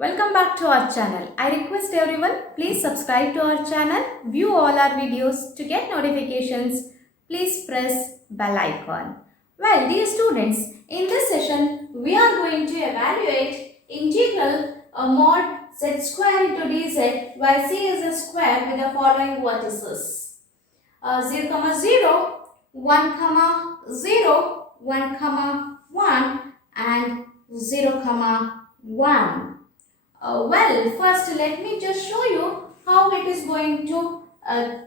Welcome back to our channel. I request everyone, please subscribe to our channel, view all our videos. To get notifications, please press bell icon. Well, dear students, in this session, we are going to evaluate integral mod z square into dz where c is a square with the following vertices. 0, 0, 1, 0, 1, 1 and 0, 1. Well, first let me just show you how it is going to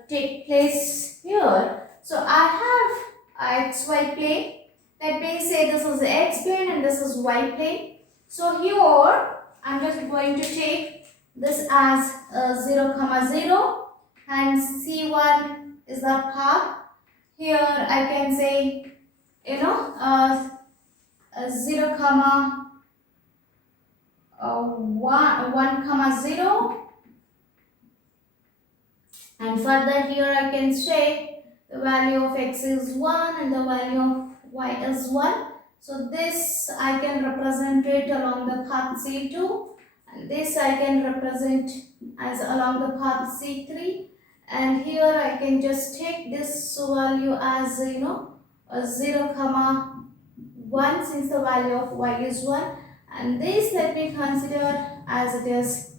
take place here. So I have xy plane. Let me say this is x plane and this is y plane. So here I am just going to take this as 0, 0 and c1 is the path. Here I can say 0, 1, 0 and further here I can say the value of x is 1 and the value of y is 1. So this I can represent it along the path C2 and this I can represent as along the path C3 and here I can just take this value as 0, 1 since the value of y is 1. And this let me consider as it is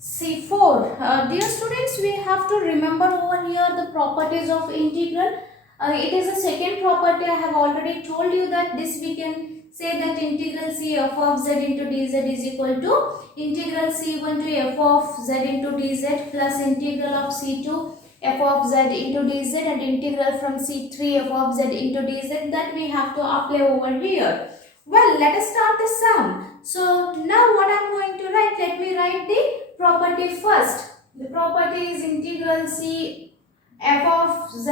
C4. Dear students, we have to remember over here the properties of integral. It is a second property. I have already told you that this we can say that integral c f of z into dz is equal to integral c1 to f of z into dz plus integral of c2 f of z into dz and integral from c3 f of z into dz that we have to apply over here. Well, let us start the sum. So now what I am going to write, let me write the property first. The property is integral c f of z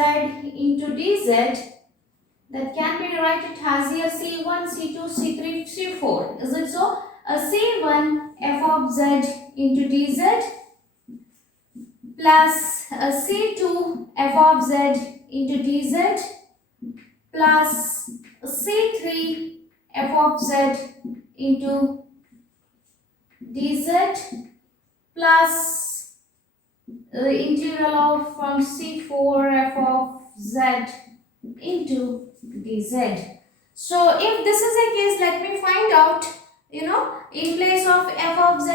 into dz that can be written as here c1, c2, c3, c4. Is it so? A c1 f of z into dz plus a c2 f of z into dz plus a c3 f of z into dz plus the integral of from c4 f of z into dz. So if this is a case, let me find out, in place of f of z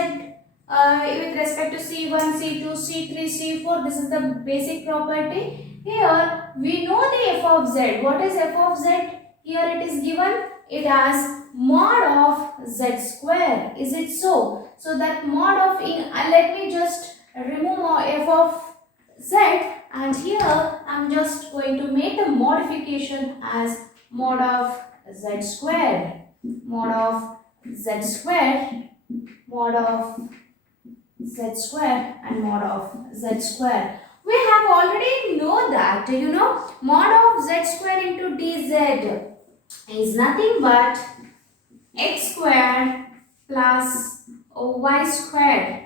with respect to c1, c2, c3, c4, this is the basic property. Here we know the f of z. What is f of z? Here it is given. It has mod of z square. Is it so? So that mod of let me just remove f of z and here I am just going to make the modification as mod of z square. Mod of z square. Mod of z square and mod of z square. We have already know that mod of z square into dz is nothing but x squared plus y squared.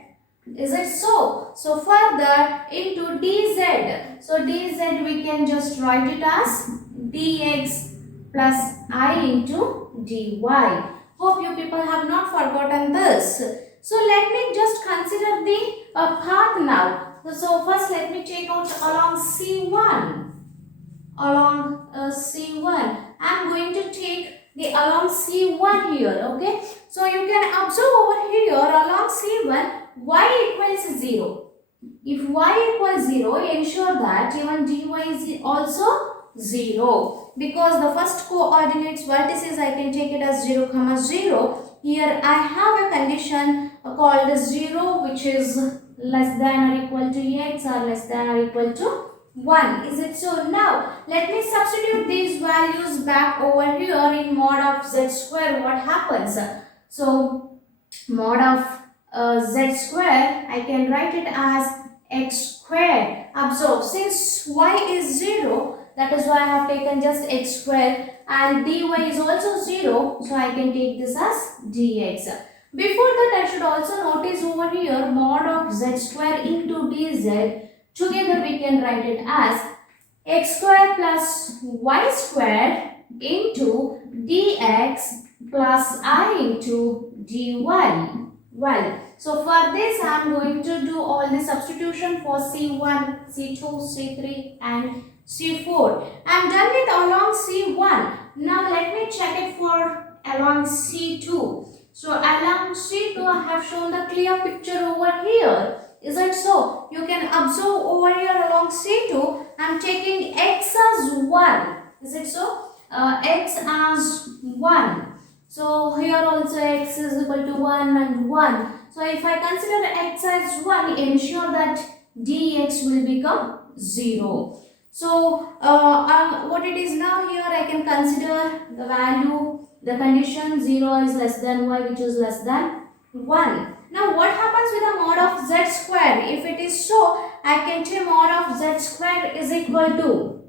Is it so? So further into dz. So dz we can just write it as dx plus I into dy. Hope you people have not forgotten this. So let me just consider the path now. So first let me take out along C1. Along C1. I am going to take the along C1 here. Okay. So you can observe over here along C1 y equals 0. If y equals 0, ensure that even dy is also 0. Because the first coordinates vertices I can take it as 0, 0. Here I have a condition called 0 which is less than or equal to x or less than or equal to 1. Is it so? Now let me substitute these values back over here in mod of z square. What happens? So mod of z square I can write it as x square. Observe, since y is 0, that is why I have taken just x square and dy is also 0, so I can take this as dx. Before that I should also notice over here mod of z square into dz. Together we can write it as x square plus y square into dx plus I into dy. Well, So for this I am going to do all the substitution for C1, C2, C3 and C4. I am done with along C1. Now let me check it for along C2. So along C2 I have shown the clear picture over here. Is it so? You can observe over here along C2 I am taking x as 1. Is it so? X as 1. So here also x is equal to 1 and 1. So if I consider x as 1, ensure that dx will become 0. So what it is now here, I can consider the value, the condition 0 is less than y, which is less than 1. Now what happens with the mod of z square? If it is so, I can say mod of z square is equal to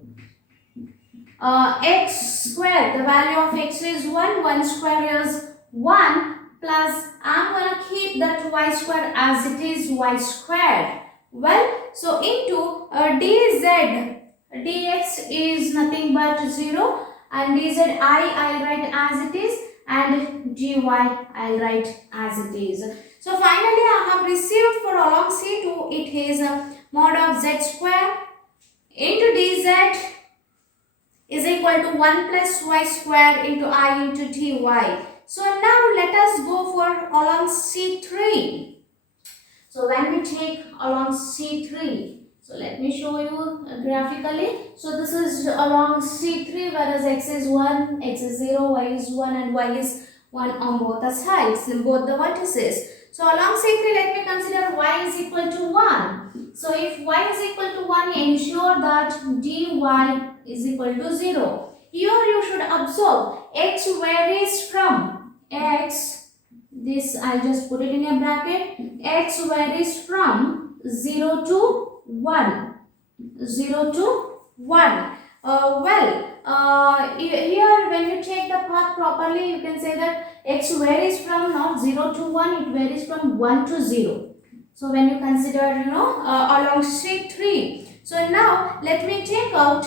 x square, the value of x is 1, 1 square is 1 plus I'm going to keep that y square as it is y square. Well, so into dz, dx is nothing but 0 and dz I'll write as it is and gy I'll write as it is. So finally I have received for along C2 it is mod of z square into dz is equal to 1 plus y square into I into dy. So now let us go for along C3. So when we take along C3, so let me show you graphically. So this is along C3 whereas x is 1, x is 0, y is 1 and y is 1 on both the sides, in both the vertices. So along C3 let me consider y is equal to 1. So if y is equal to 1, ensure that dy is equal to 0. Here you should observe x varies from x, this I just put it in a bracket, x varies from 0 to 1. 0 to 1. Here when you take the path properly, you can say that x varies from not 0 to 1, it varies from 1 to 0. So when you consider, along C3. So now let me take out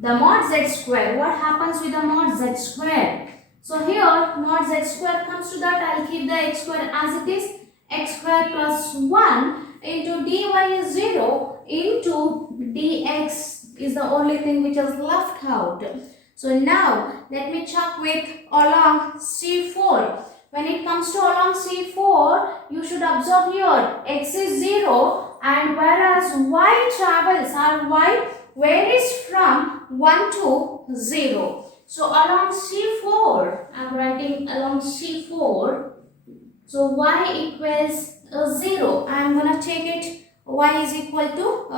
the mod z square. What happens with the mod z square? So here mod z square comes to that, I'll keep the x square as it is. X square plus 1 into dy is 0 into dx is the only thing which is left out. So now let me check with along C4. When it comes to along C4, you should observe here x is 0 and whereas y travels or y varies from 1 to 0. So along C4, I am writing along C4. So y equals 0. I am going to take it y is equal to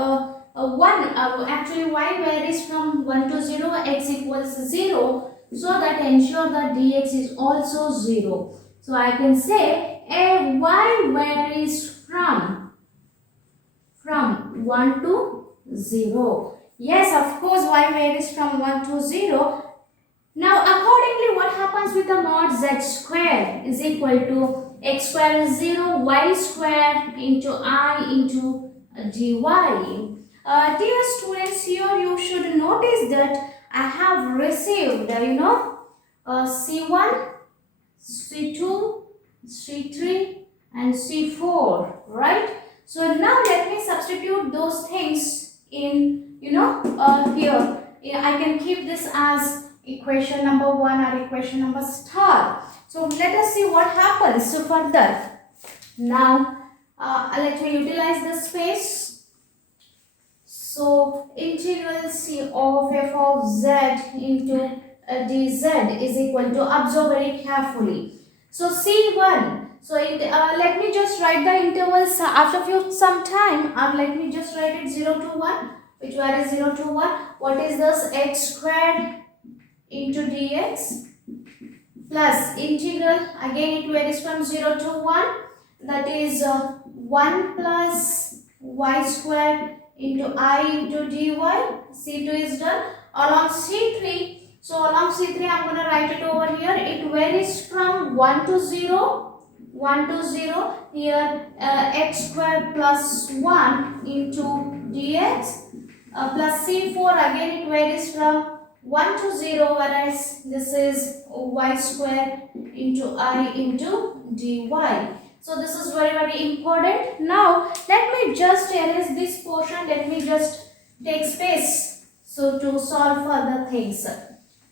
1. Actually y varies from 1 to 0, x equals 0. So that ensure that dx is also 0. So I can say y varies from 1 to 0. Yes, of course y varies from 1 to 0. Now accordingly what happens with the mod z square is equal to x square is 0, y square into I into dy. Dear students, here you should notice that I have received C1, C2, C3 and C4, right? So now let me substitute those things in, here. I can keep this as equation number 1 or equation number star. So let us see what happens. So further, now let me utilize the space. So integral C of f of z into dz is equal to, observe very carefully. So C1. So let me just write the intervals after some time, or let me just write it 0 to 1. Which one is 0 to 1? What is this? X squared into dx plus integral, again it varies from 0 to 1, that is 1 plus y squared into I into dy. C2 is done. Along C3, so along C3 I am going to write it over here. It varies from 1 to 0. 1 to 0. Here x squared plus 1 into dx plus C4, again it varies from 1 to 0, whereas this is y squared into I into dy. So this is very important. Now let me just erase this portion. Let me just take space so to solve further things.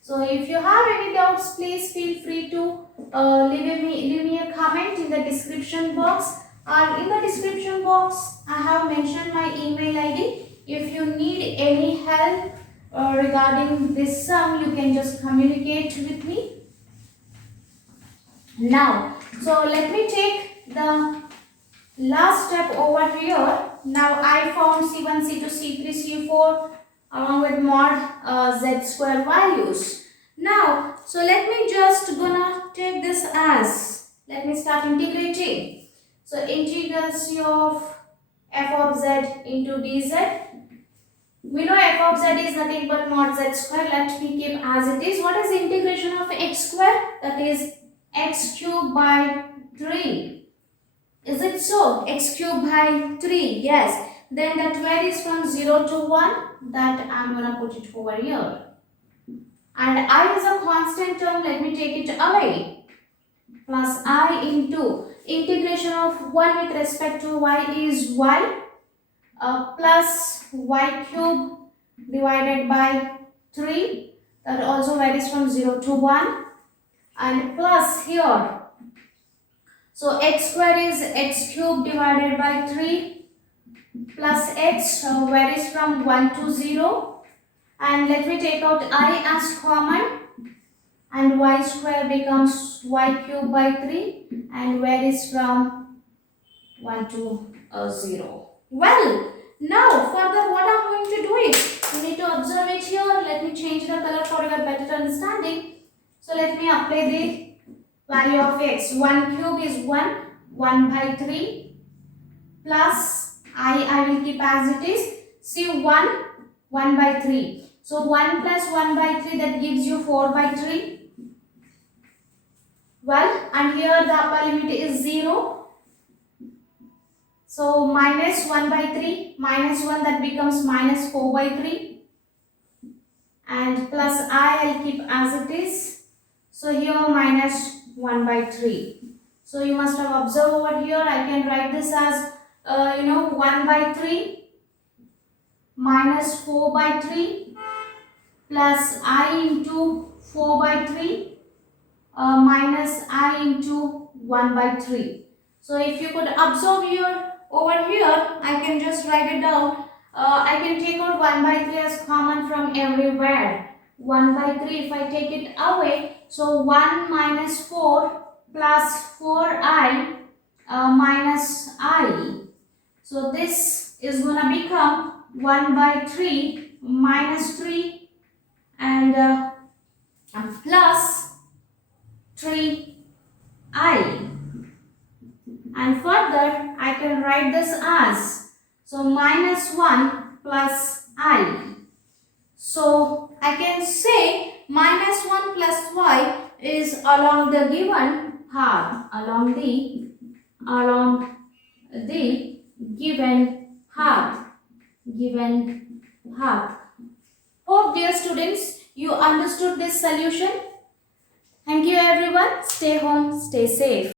So if you have any doubts, please feel free to leave me a comment in the description box. Or in the description box, I have mentioned my email ID. If you need any help regarding this sum, you can just communicate with me. Now, so let me take the last step over here. Now I found C1, C2, C3, C4 along with mod z square values. Now, so let me just gonna take this as, let me start integrating. So integral C of f of z into dz. We know f of z is nothing but mod z square. Let me keep as it is. What is the integration of x square? That is x cube by 3. Is it so? X cube by 3. Yes. Then that varies from 0 to 1. That I am going to put it over here. And I is a constant term. Let me take it away. Plus I into integration of 1 with respect to y is y. Plus y cube divided by 3. That also varies from 0 to 1. And plus here. So x square is x cube divided by 3 plus x varies from 1 to 0. And let me take out I as common. And y square becomes y cube by 3 and varies from 1 to 0. Well, now further what I'm going to do is, you need to observe it here. Let me change the color for your better understanding. So let me apply the value of x. 1 cube is 1 by 3 plus I will keep as it is. See 1 by 3. So 1 plus 1 by 3, that gives you 4 by 3. Well, and here the upper limit is 0. So minus 1 by 3, minus 1, that becomes minus 4 by 3. And plus I'll keep as it is. So here minus 1 by 3. So you must have observed over here. I can write this as 1 by 3 minus 4 by 3 plus I into 4 by 3 minus I into 1 by 3. So if you could observe here, over here, I can just write it down. I can take out 1 by 3 as common from everywhere. 1 by 3, if I take it away, so 1 minus 4 plus 4i minus I. So this is going to become 1 by 3 minus 3 and plus 3i. And further, I can write this as, so minus 1 plus I. So I can say minus 1 plus y is along the given path, along the given path. Hope, dear students, you understood this solution. Thank you everyone. Stay home, stay safe.